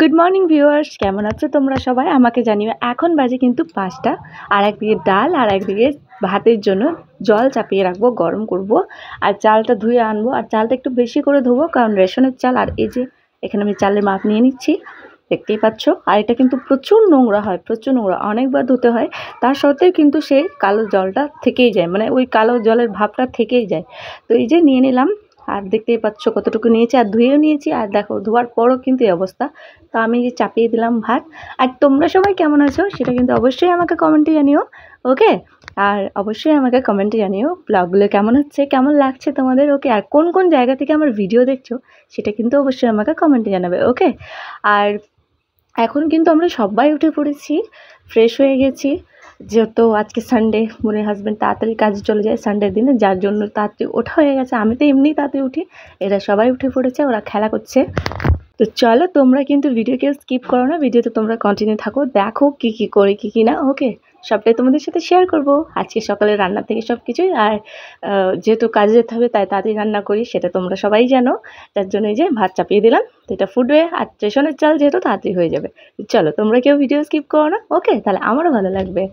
Good morning viewers, কেমন আছো তোমরা সবাই? আমাকে জানিও। এখন বাজে কিন্তু 5টা। আর একদিকে ডাল আর একদিকে ভাতের জন্য জল চাপিয়ে রাখবো, গরম করব। আর চালটা ধুয়ে আনবো, আর চালটা একটু বেশি করে ধোবো, কারণ রেশনের চাল। আর এই যে এখানে আমি চালের মাপ নিয়ে নিচ্ছি, দেখতেই পাচ্ছ। আর এটা কিন্তু প্রচুর নোংরা হয়, প্রচুর নোংরা, অনেকবার ধুতে হয়। তার সত্ত্বেও কিন্তু সেই কালো জলটা থেকেই যায়, মানে ওই কালো জলের ভাবটা থেকেই যায়। তো এই যে নিয়ে নিলাম, আর দেখতেই পাচ্ছ কতটুকু নিয়েছি, আর ধুয়েও নিয়েছি। আর দেখো ধোয়ার পরও কিন্তু এই অবস্থা। তো আমি যে চাপিয়ে দিলাম ভাত। আর তোমরা সবাই কেমন আছো সেটা কিন্তু অবশ্যই আমাকে কমেন্টে জানিও, ওকে? আর অবশ্যই আমাকে কমেন্টে জানিও ব্লগগুলো কেমন হচ্ছে, কেমন লাগছে তোমাদের, ওকে? আর কোন কোন জায়গা থেকে আমার ভিডিও দেখছো সেটা কিন্তু অবশ্যই আমাকে কমেন্টে জানাবে, ওকে? আর এখন কিন্তু আমরা সবাই উঠে পড়েছি, ফ্রেশ হয়ে গেছি। যেহেতু আজকে সানডে, বোনের হাজব্যান্ড তাড়াতাড়ি কাজে চলে যায় সানডের দিনে, যার জন্য তাড়াতাড়ি ওঠা হয়ে গেছে। আমি তো এমনিই তাড়াতাড়ি উঠি, এরা সবাই উঠে পড়েছে, ওরা খেলা করছে। তো চলো, তোমরা কিন্তু ভিডিও কেউ স্কিপ করো না, ভিডিওতে তোমরা কন্টিনিউ থাকো, দেখো কি করি কি না, ওকে? সবটাই তোমাদের সাথে শেয়ার করব আজকে সকালে রান্না থেকে সব কিছুই। আর যেহেতু কাজে যেতে হবে তাই তাড়াতাড়ি রান্না করি, সেটা তোমরা সবাই জানো। তার জন্য এই যে ভাত চাপিয়ে দিলাম, তো এটা ফুটবে। আর রেশনের চাল যেহেতু তাড়াতাড়ি হয়ে যাবে। চলো, তোমরা কেউ ভিডিও স্কিপ করো না, ওকে? তাহলে আমারও ভালো লাগবে।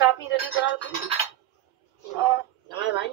Kapi ready करा तुम और हमारे भाई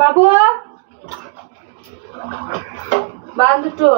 বাবু বান দুটো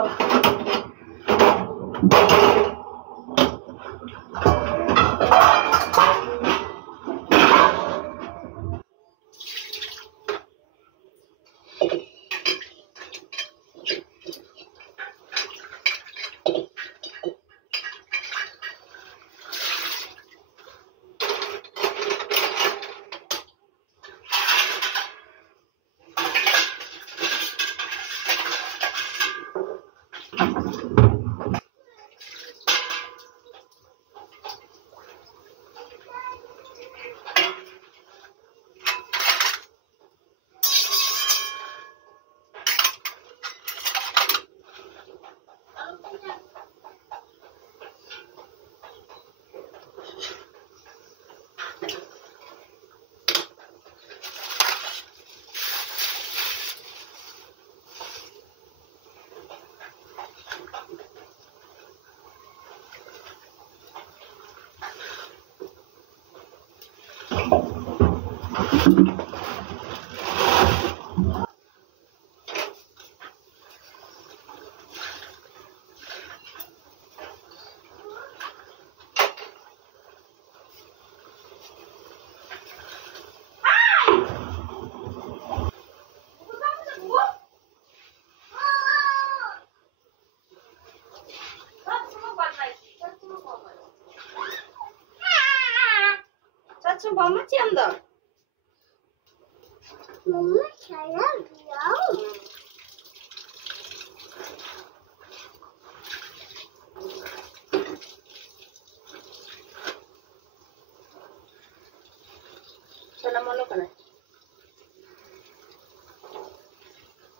Mama cianda. Mama saya bilang. Sana mano kana.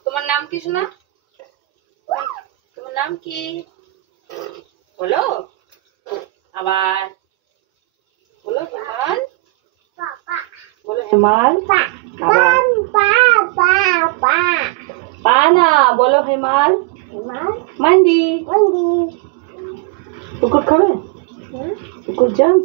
তোমার নাম কি শোনা? তোমার নাম কি? বলো। আবার বলো হিমাল। बोलो हिमाल पाना बोलो हिमाल मंदी कुकुर खावे कुकुर जाम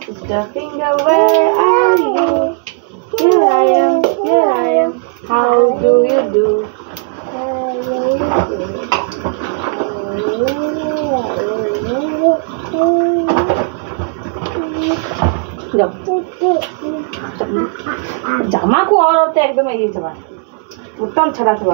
Sister finger, where are you? Here I am, how do you do? জামা কো আর তো একদম এই যাবা উত্তম ছাড়া তো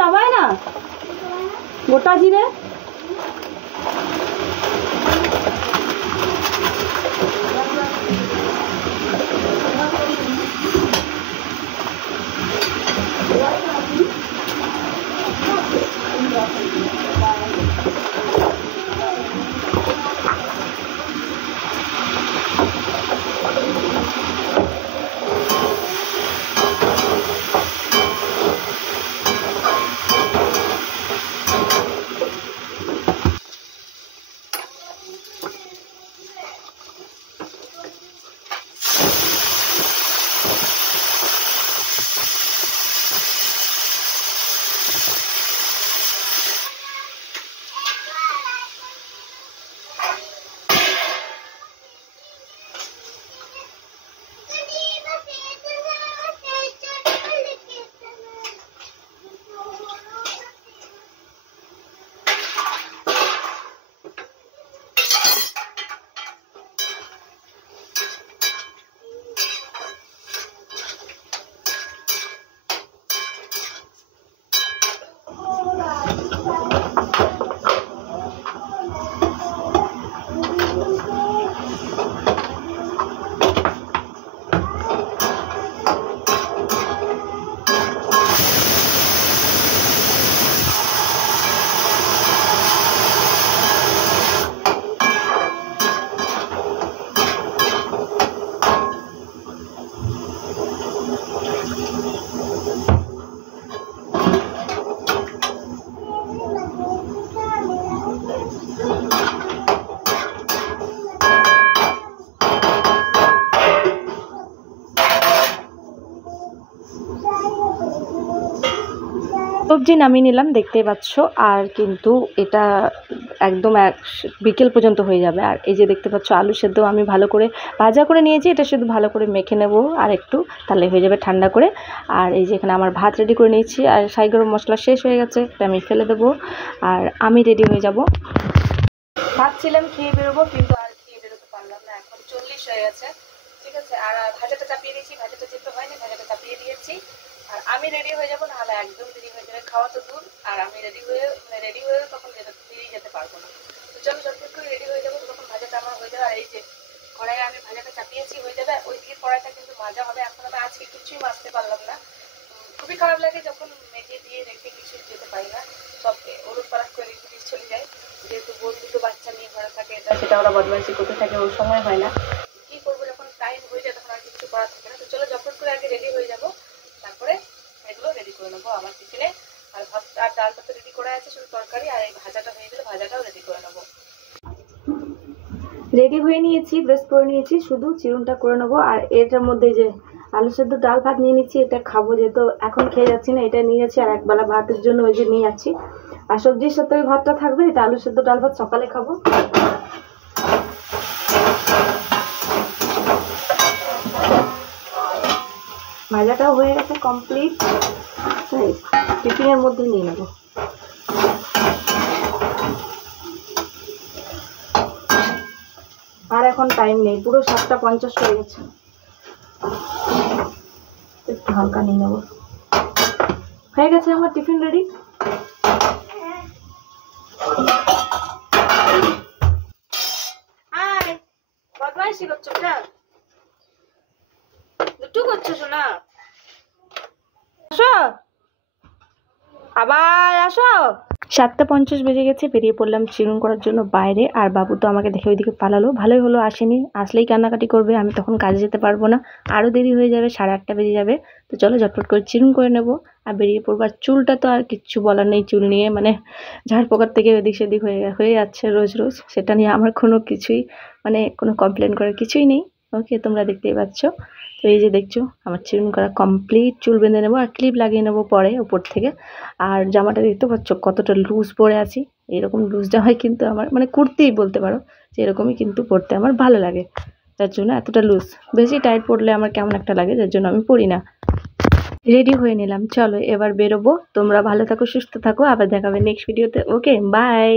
চাবায় না গোটা জিরে সবজি নামিয়ে নিলাম দেখতেই পাচ্ছ। আর কিন্তু এটা একদম বিকেল পর্যন্ত হয়ে যাবে। আর এই যে দেখতে পাচ্ছ আলু সেদ্ধ আমি ভালো করে ভাজা করে নিয়েছি, এটা শুধু ভালো করে মেখে নেব আর একটু, তাহলে হয়ে যাবে ঠান্ডা করে। আর এই যে এখানে আমার ভাত রেডি করে নিয়েছি, আর সাই গরম মশলা শেষ হয়ে গেছে, এটা আমি ফেলে দেবো আর আমি রেডি হয়ে যাব। ভাবছিলাম খেয়ে বেরোবো, কিন্তু আর খেয়ে বেরোতে পারলাম না, এখন 40 হয়ে গেছে। ঠিক আছে, আর ভাজাটা চাপিয়ে দিয়েছি, ভাজাটা যেতে হয়নি, ভাজাটা চাপিয়ে দিয়েছি। আর আমি রেডি হয়ে যাবো, নাহলে একদম দেরি হয়ে যাবে, খাওয়া তো দূর। আর আমি রেডি হয়ে তখন বেরিয়ে যেতে পারবো না। তো চলো যতক্ষণ করে রেডি হয়ে যাবো তখন ভাজাটা আমার হয়ে যাবে। আর এই যে কড়াইয়ে আমি ভাজাটা চাপিয়েছি, হয়ে যাবে। ওই দিকে কড়াইটা কিন্তু মাজা হবে। এখন আমি আজকে কিছুই মাজতে পারলাম না, খুবই খারাপ লাগে যখন মেজে দিয়ে রেখে কিছু যেতে পারি না, সবকে ওলট পালট করে রেখে দিয়ে চলে যায়। যেহেতু বোন দুটো বাচ্চা নিয়ে ঘরে থাকে, এটা সেটা ওরা বদমাইশি করতে থাকে, ওর সময় হয় না। কি করবো, যখন টাইম হয়ে যায় তখন আর কিছু করার থাকে না। তো চলো যখন করে আগে রেডি হয়ে যাবো, তারপরে এগুলো রেডি করে নেবো আমার টিফিনে। আর ভাত আর ডালটা তো রেডি করা আছে, শুধু তরকারি আর এই ভাজাটা হয়ে গেলে ভাজাটাও রেডি করে নেবো। রেডি হয়ে নিয়েছি, ব্রাশ করে নিয়েছি, শুধু চিরুনটা করে নেবো। আর এটার মধ্যে যে আলু সেদ্ধ ডাল ভাত নিয়ে নিচ্ছি, এটা খাবো, যেহেতু এখন খেয়ে যাচ্ছি না, এটা নিয়ে যাচ্ছি। আর একবেলা ভাতের জন্য ওই যে নিয়ে যাচ্ছি। আর সবজির সাথে ওই ভাতটা থাকবে, এটা আলু সেদ্ধ ডাল ভাত সকালে খাবো। ভাজাটাও হয়ে গেছে কমপ্লিট, টিফিনের মধ্যে নিয়ে নেবো। আর এখন টাইম নেই, পুরো 7:50 হয়ে গেছে, একটু হালকা নিয়ে নেবো। হয়ে গেছে আমার টিফিন রেডি। বদমাইশি করছো না, দুটো করছো শোনা, আসো আবার আসো। 7:50 বেজে গেছে, বেরিয়ে পড়লাম চিরুন করার জন্য বাইরে। আর বাবু তো আমাকে দেখে ওইদিকে পালালো, ভালোই হলো আসেনি, আসলেই কান্নাকাটি করবে, আমি তখন কাজে যেতে পারবো না, আরও দেরি হয়ে যাবে, 8:30 বেজে যাবে। তো চলো ঝটপট করে চিরুন করে নেবো আর বেরিয়ে পড়বো। আর চুলটা তো আর কিচ্ছু বলার নেই, চুল নিয়ে মানে ঝাড় পোকার থেকে এদিক সেদিক হয়ে যাচ্ছে রোজ রোজ, সেটা নিয়ে আমার কোনো কিছুই মানে কোনো কমপ্লেন করার কিছুই নেই। ওকে, তোমরা দেখতেই পাচ্ছ। তো এই যে দেখছো আমার চিরুন করা কমপ্লিট, চুল বেঁধে নেবো আর ক্লিপ লাগিয়ে নেবো পরে উপর থেকে। আর জামাটা দেখতে পাচ্ছ কতটা লুজ পরে আছি, এরকম লুজ জামাই কিন্তু আমার মানে কুর্তিই বলতে পারো যে এরকমই কিন্তু পরতে আমার ভালো লাগে, যার জন্য এতটা লুজ। বেশি টাইট পরলে আমার কেমন একটা লাগে, যার জন্য আমি পরি না। রেডি হয়ে নিলাম, চলো এবার বেরোবো। তোমরা ভালো থাকো, সুস্থ থাকো, আবার দেখাবে নেক্সট ভিডিওতে। ওকে, বাই।